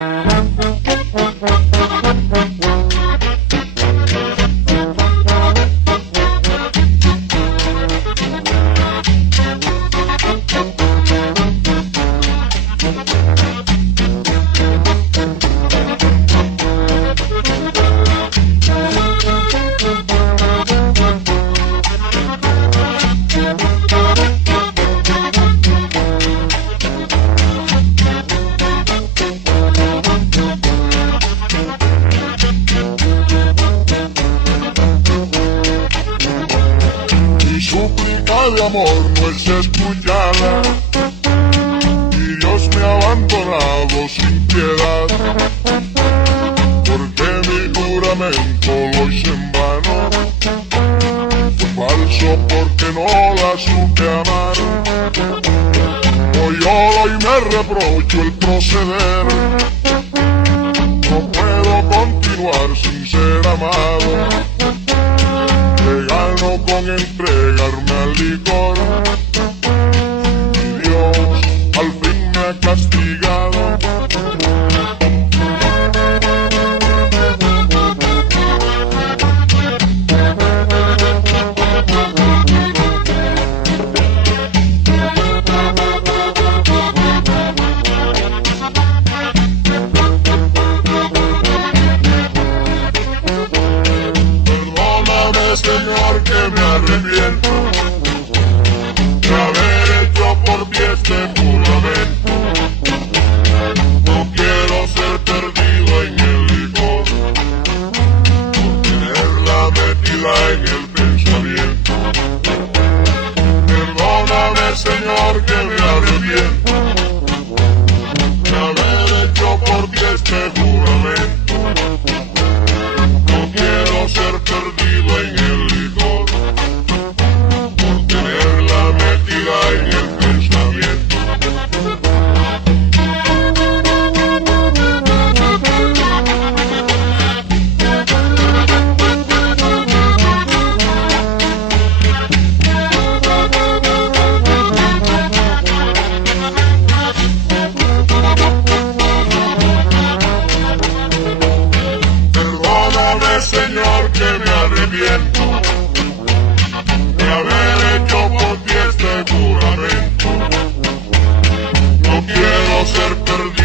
De amor no es escuchada y Dios me ha abandonado sin piedad, porque mi juramento lo hice en vano, fue falso porque no la supe amar. Hoy lloro y me reprocho el proceder, no puedo continuar sin ser amado. Le gano con entregarme al licor y Dios al fin me ha castigado. Señor, que me arrepiento de haber hecho por ti este juramento. No quiero ser perdido en el licor, por tenerla metida en el pensamiento. Perdóname, Señor, que me arrepiento de haber hecho por ti este juramento. No quiero ser perdido en el licor, por tenerla metida en el pensamiento. Perdóname, Señor, que me arrepiento de haber hecho por ti este juramento. No quiero ser perdido